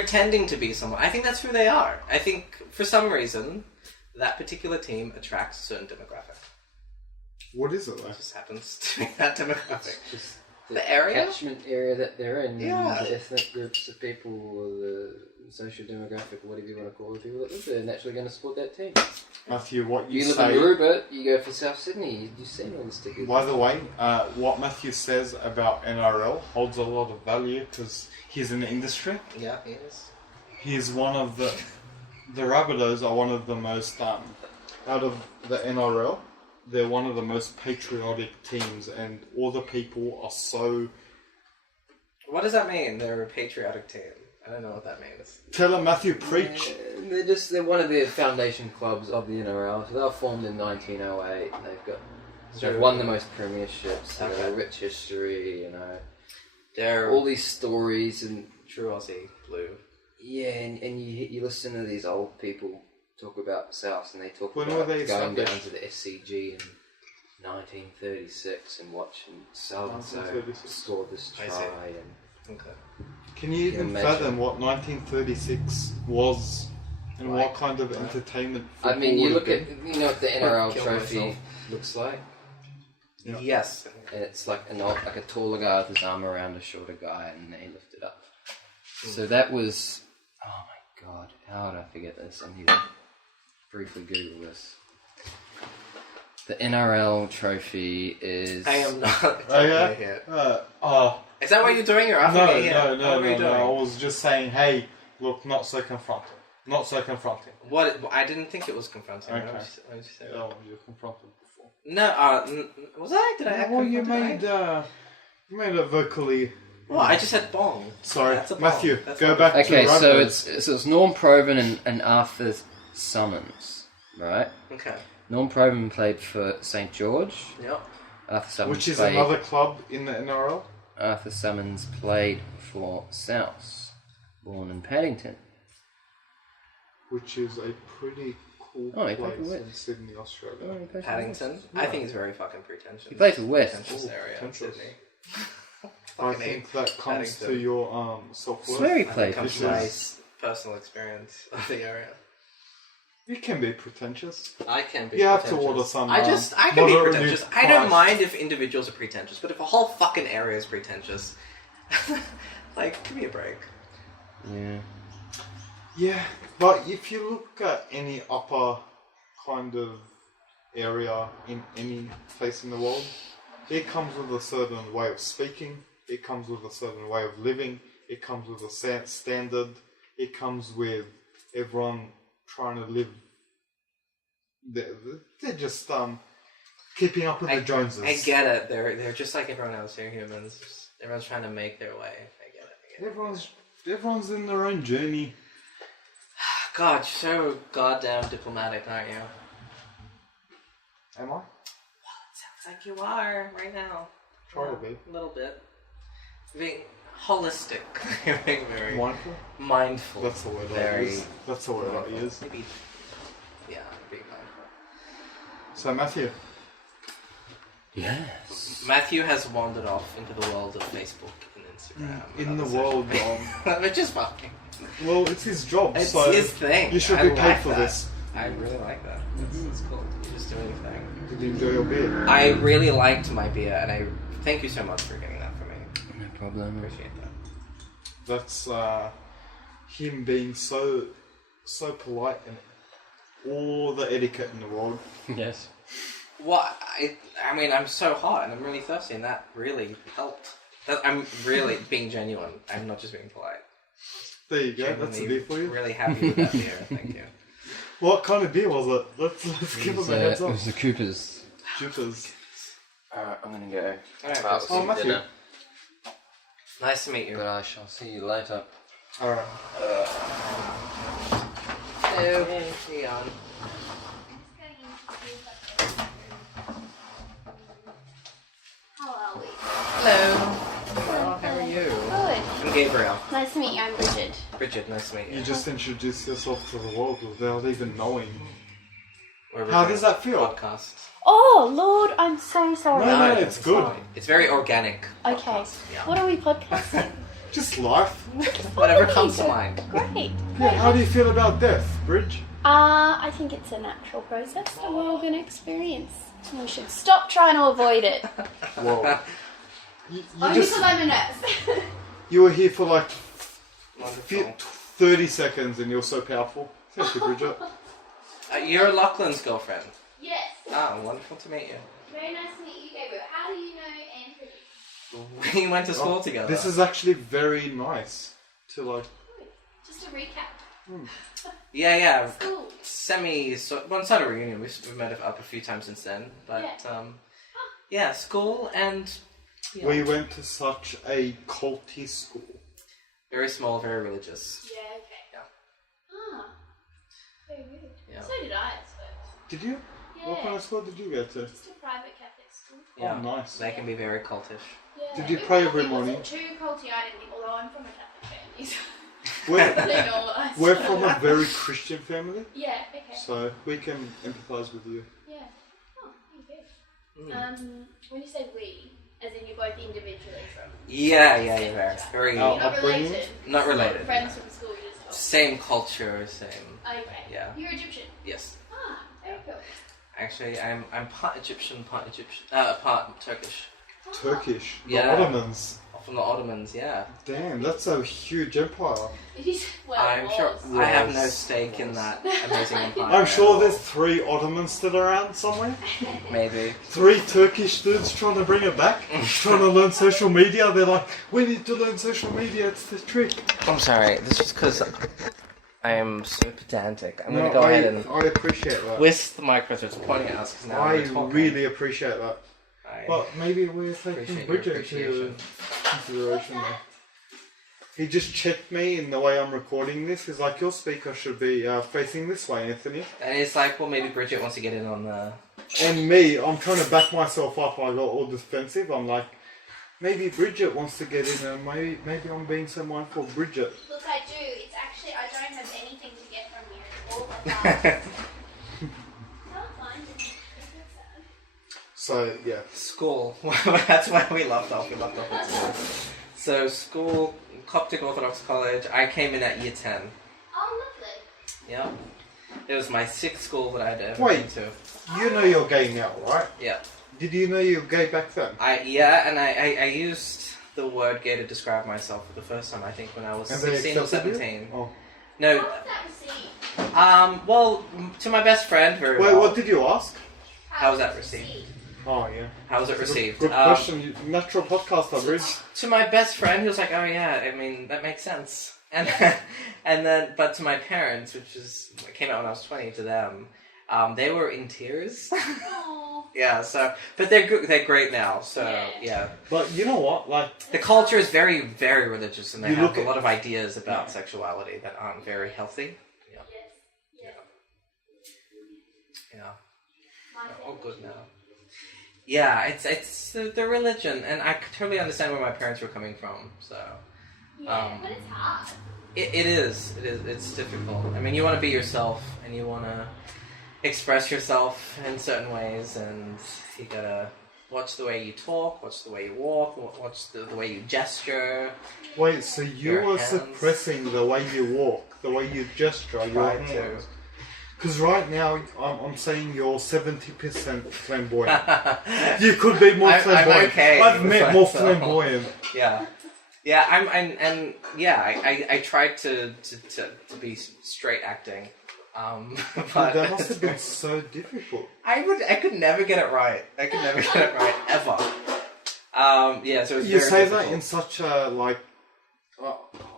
pretending to be someone. I think that's who they are. I think for some reason that particular team attracts a certain demographic. What is it, though? It just happens to be that demographic. Just the area? Catchment area that they're in. Yeah. And the ethnic groups of people, or the social demographic, or whatever you want to call the people that live there, are naturally going to support that team. Matthew, what you live say... in Rupert, you go for South Sydney, you've seen all the stickers. By the way, what Matthew says about NRL holds a lot of value because he's in the industry. Yeah, he is. He's one of the Rabbitohs are one of the most, out of the NRL, they're one of the most patriotic teams, and all the people are so... What does that mean? They're a patriotic team. I don't know what that means. Tell him, Matthew, preach. They're one of the foundation clubs of the NRL. So they were formed in 1908. They've won the most premierships. Okay. They have a rich history. You know, They're all these stories and true Aussie blue. yeah, and you listen to these old people talk about South, and they talk When about were they going down established? to the SCG in 1936 and watching so and so 1936. score this I try see. and. Okay. Can you even imagine. fathom what 1936 was and Like, what kind of entertainment I football mean, you would look have at been? what the NRL Kill trophy myself. looks like. Yeah. Yes. And it's like like a taller guy with his arm around a shorter guy, and he lifted up. So that was, oh my god, how did I forget this? I need to briefly Google this. The NRL trophy is. I am not Oh, yeah? technically here. Is that what you're doing? You're asking me here? What were you doing? I was just saying, hey, look, not so confronting. Not so confronting. What? I didn't think it was confronting. Okay. Why did you say that? Oh, you were confronted before. No, was I? Did I act Well, you confronted? made it vocally. Well, I just said bong. Sorry, That's a bong. Matthew, That's go not back to Okay, the so Rabbitohs. it's Norm Provan and Arthur Summons, right? Okay. Norm Provan played for St George. Yep. Arthur Summons Which is played. another club in the NRL. Arthur Summons played for South, born in Paddington. Which is a pretty cool Oh, he played for place in West. Sydney, Australia. Oh, he played for Paddington. West. I think it's very fucking pretentious. He played for West. Pretentious area in pretentious. Sydney. I Fucking think hate that comes Paddington. to your self-worth. Where he I think played it comes for from my Because personal experience of the area. it can be pretentious. I can be You have pretentious. to order some, I can be moderately pretentious. I don't priced. mind if individuals are pretentious, but if a whole fucking area is pretentious, like, give me a break. Yeah. Yeah, but if you look at any upper kind of area in any place in the world, it comes with a certain way of speaking, it comes with a certain way of living, it comes with a standard, it comes with everyone trying to live. They're just keeping up with the Joneses. I get it. They're just like everyone else. They're humans. Everyone's trying to make their way. I get it. Everyone's in their own journey. God, you're so goddamn diplomatic, aren't you? Am I? Sounds like you are right now. Try to be. A little bit. Being holistic. You're being very Mindful? mindful. That's the word I Very use. That's the word I use. Maybe. Yeah, being mindful. So Matthew, Yes. Matthew has wandered off into the world of Facebook and Instagram. and in the other social world media. of... Which is fine. Well, it's his job, It's so his thing. you should I be paid like for that. this. I really like that. It's cool. You're just doing your thing. Did you enjoy your beer? I really liked my beer, and I thank you so much for getting that for me. No problem. Appreciate that. That's him being so polite and all the etiquette in the world. Yes. Well, I mean, I'm so hot and I'm really thirsty, and that really helped. I'm really being genuine. I'm not just being polite. There you go. That's a Genuinely beer for you. Really happy with that beer. Thank you. What kind of beer was it? Let's give him a heads It up. was the Coopers. Jitters. Alright, I'm gonna go. Alright, Out cool. some Oh, Matthew. dinner, Nice to meet you. but I shall see you later. All right. Hello. Hey, on. How are we? Hello. Well, how are you? Good. I'm Gabriel. Nice to meet you. I'm Bridget. Bridget, nice to meet you. You just introduced yourself to the world without even knowing. We're How doing does that feel? Podcast. Oh, Lord, I'm so sorry. No, it's good. fine. It's very organic. Okay. podcast, Yeah. What are we podcasting? Just life. Whatever comes to mind. Great. Yeah, how do you feel about death, Bridge? I think it's a natural process that we're all going to experience. And we should stop trying to avoid it. Whoa. You Only because I'm a nurse. you were here for like Wonderful. 30 seconds and you're so powerful. Thank you, Bridget. You're Lachlan's girlfriend. Yes. Ah, wonderful to meet you. Very nice to meet you, Gabriel. How do you know Andrew? We went to school together. This is actually very nice to like. Just a recap. Yeah. School. Well, it's not a reunion. We've met up a few times since then. But, yeah, school and... Yeah. We went to such a culty school. Very small, very religious. Yeah, okay. Yeah. Ah. Very good. Yeah. So did I suppose. Did you? Yeah. What kind of school did you go to? Just a private Catholic school. Yeah. Oh, nice. They can be very cultish. Yeah. Did you pray every It morning? wasn't too culty, I didn't think, although I'm from a Catholic family, so We're, normalised. we're from a very Christian family, Yeah, okay. so we can empathise with you. Yeah. Oh, okay. When you say we, as in you're both individually from... Yeah, you're very... Oh. You're not Upbringing? related? Not related. Friends from school, you just... Same culture, same... Okay. Yeah. You're Egyptian? Yes. Ah, very cool. Actually, I'm part Egyptian, part Turkish. Turkish, the Yeah. Ottomans. From the Ottomans, yeah. Damn, that's a huge empire. It is... Well, I'm it sure was. I have no stake in that amazing empire. I'm sure there's 3 Ottomans still around somewhere. Maybe. 3 Turkish dudes trying to bring it back, trying to learn social media. They're like, we need to learn social media, it's the trick. I'm sorry, this is because I am so pedantic. I'm going to go ahead and I appreciate that. whisk the microphone to pointing at us because now I we're talking. really appreciate that. I But maybe we're taking appreciate your Bridget into appreciation. consideration there. He just checked me in the way I'm recording this. He's like, your speaker should be facing this way, Anthony. And it's like, well, maybe Bridget wants to get in on the... And me, I'm trying to back myself up. I got all defensive. I'm like, maybe Bridget wants to get in, and maybe I'm being so mindful of Bridget. Look, I do. It's actually... I don't have anything to get from you. It's all about... Not fine. It's sad. So, yeah. School. That's why we left off. We left off at school. So, school, Coptic Orthodox College. I came in at year 10. Oh, lovely. Yeah. It was my 6th school that I'd ever Wait. been to. You know you're gay now, right? Yeah. Did you know you were gay back then? I used the word gay to describe myself for the first time, I think, when I was And they 16 or accepted you? 17. Oh. No, How was that received? well, to my best friend, very Wait, well. what did you ask? How was that received? Oh, yeah. How was it received? Good question. Natural podcaster, Bridge. To my best friend, he was like, "Oh yeah, I mean that makes sense." And then, but to my parents, which came out when I was 20, to them, they were in tears. Aww. Yeah. So, but they're great now. So yeah. But you know what? Like, The culture is very, very religious, and they You have look a at- lot of ideas about sexuality that aren't very healthy. Yeah. Yes. Yes. Yeah. My All favorite. good now. Yeah, it's the religion, and I totally understand where my parents were coming from. So Yeah, but it's hard. it's difficult. I mean, you want to be yourself, and you want to express yourself in certain ways, and you gotta watch the way you talk, watch the way you walk, watch the way you gesture. wait, so you Your were hands. suppressing the way you walk, the way you gesture, your Try to. hands. Because right now, I'm saying you're 70% flamboyant. You could be more I'm flamboyant. okay I've with met more myself. flamboyant. Yeah, I tried to be straight acting, But but that must have been so difficult. I could never get it right. I could never get it right ever. Yeah, so it's You very say difficult. that in such a, like,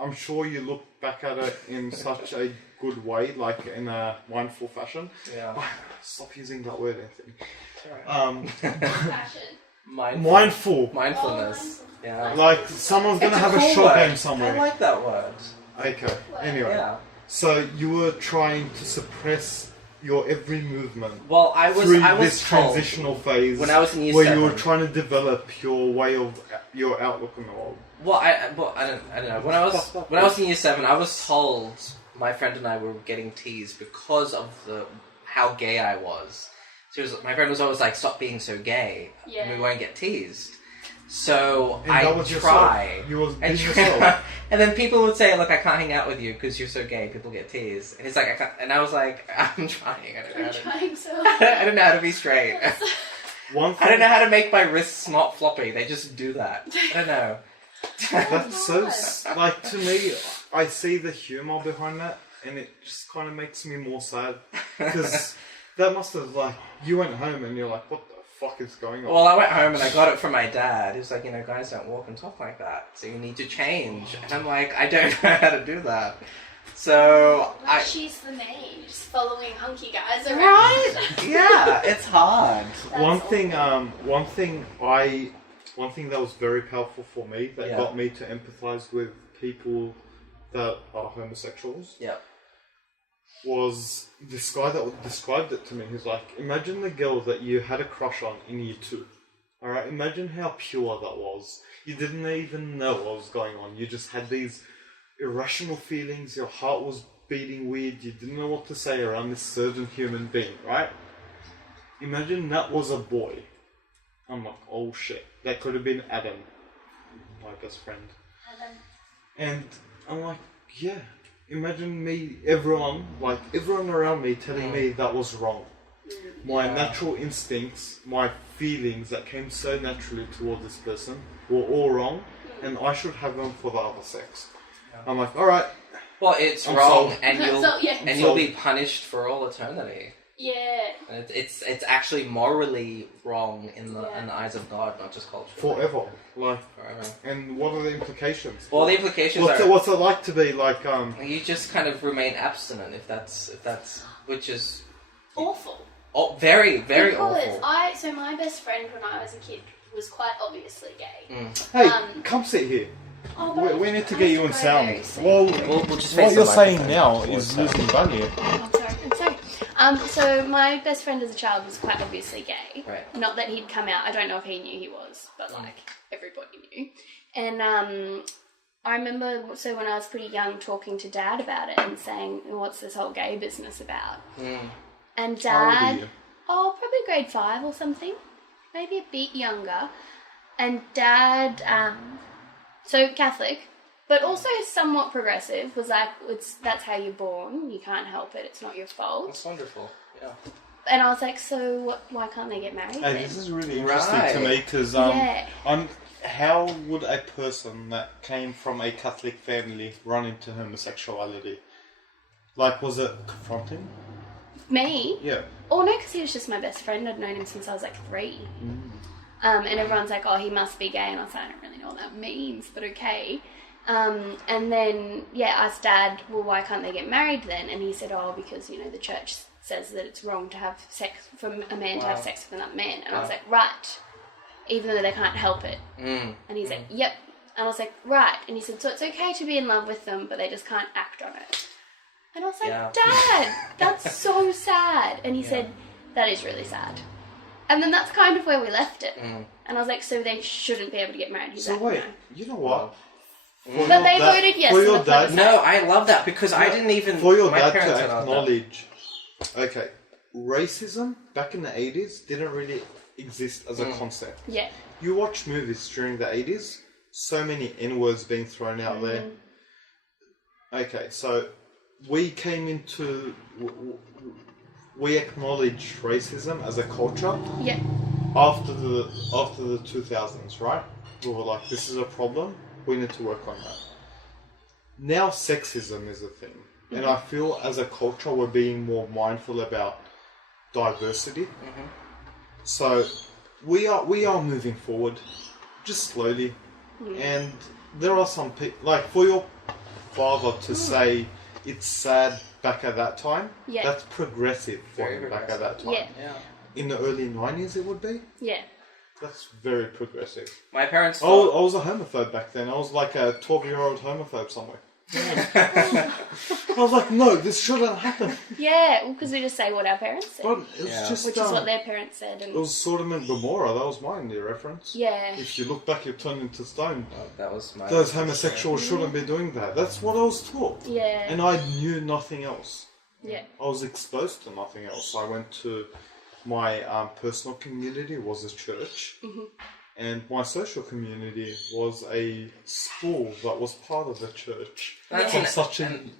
I'm sure you look back at it in such a good way, like in a mindful fashion. Yeah. Stop using that word, Anthony. It's alright. Fashion. Mindful. Mindfulness. Yeah. Like, someone's It's gonna have a cool shot word. game somewhere. I like that word. Okay, anyway. Yeah. So, you were trying to suppress your every movement Well, I through was this told transitional phase when I was in year where 7. you were trying to develop your way of, your outlook on the world. Well, I don't know. When I was in year 7, I was told my friend and I were getting teased because of how gay I was. So my friend was always like, "Stop being so gay, and we Yeah. won't get teased." So And I that was try. yourself. You was I being try. yourself. And then people would say, "Look, I can't hang out with you because you're so gay." People get teased, and he's like, "I can't," and I was like, "I'm trying. I don't know. I'm trying so I don't know how to be straight. One I don't thing, know how to make my wrists not floppy. They just do that. I don't know." that's so like to me. I see the humor behind that, and it just kind of makes me more sad because that must have like you went home and you're like, what the fuck is going on? Well, I went home and I got it from my dad. He was like, guys don't walk and talk like that, so you need to change. And I'm like, I don't know how to do that. So like she's the maid, just following hunky guys around. Right? Yeah, it's hard. One thing that was very powerful for me that got me to empathize with people that are homosexuals. Yeah. Was this guy that described it to me. He's like, imagine the girl that you had a crush on in year 2. Alright, imagine how pure that was. You didn't even know what was going on. You just had these irrational feelings. Your heart was beating weird. You didn't know what to say around this certain human being, right? Imagine that was a boy. I'm like, oh shit. That could have been Adam, my best friend. Adam. And I'm like, yeah. Imagine me, everyone around me telling me that was wrong. My natural instincts, my feelings that came so naturally toward this person were all wrong, and I should have them for the other sex. I'm like, alright. Well, it's I'm wrong, sold. and you'll So, yeah. and you'll be punished for all eternity. Yeah. And it's actually morally wrong in the eyes of God, not just culturally. Forever. Like, Forever. and what are the implications? Well, the implications What's it like to be like, you just kind of remain abstinent if that's which is Awful. very, very Because awful. so my best friend when I was a kid was quite obviously gay. hey, come sit here. Oh, but We need to I get you in was sound. very sick. Well, We'll just what face you're the saying microphone now is towards losing value. I'm sorry. So my best friend as a child was quite obviously gay. Right. Not that he'd come out. I don't know if he knew he was, but like everybody knew. And I remember, so when I was pretty young, talking to Dad about it and saying, "What's this whole gay business about?" And How old are Dad, you? probably grade 5 or something, maybe a bit younger. And Dad, so Catholic, but also somewhat progressive, was like, that's how you're born, you can't help it, it's not your fault. That's wonderful. Yeah. And I was like, so why can't they get married Hey, then? this is really interesting to me because Yeah. how would a person that came from a Catholic family run into homosexuality? Like, was it confronting? Me? Yeah. Oh no, because he was just my best friend. I'd known him since I was like 3. And everyone's like, "Oh, he must be gay," and I was like, "I don't really know what that means, but okay." And then I asked Dad, "Well, why can't they get married then?" And he said, "Oh, because the church says that it's wrong to have sex for a man to have sex with another man." And I was like, "Right," even though they can't help it. And he's like, "Yep." And I was like, "Right." And he said, "So it's okay to be in love with them, but they just can't act on it." And I was like, "Dad, that's so sad." And he said, "That is really sad." And then that's kind of where we left it. And I was like, "So they shouldn't be able to get married?" He's So like, wait, "No." you know what? But they voted yes. For in your the dad, plebiscite. No, I love that because I didn't even. for your my dad parents to are not acknowledge, okay, racism back in the 80s didn't really exist as a concept. Yeah. You watch movies during the 80s, so many N-words being thrown out there. Okay, so we came into... We acknowledged racism as a culture Yeah. after the 2000s, right? We were like, this is a problem, we need to work on that. Now sexism is a thing. And I feel as a culture we're being more mindful about diversity. So we are moving forward, just slowly. And there are some people, like for your father to say it's sad back at that time, that's progressive for Very him back at that time. Yeah. In the early 90s it would be. Yeah. That's very progressive. My parents. I was a homophobe back then. I was like a 12-year-old homophobe somewhere. I was like, no, this shouldn't happen. Yeah, well, because we just say what our parents said, But it was just... which is what their parents said. And it was Sodom and Gomorrah, that was my India reference. yeah. If you look back, you're turned into stone. That was my. Those homosexuals shouldn't be doing that. That's what I was taught. Yeah. And I knew nothing else. Yeah. I was exposed to nothing else. I went to my personal community was a church. And my social community was a school that was part of the church. That's From an- such an-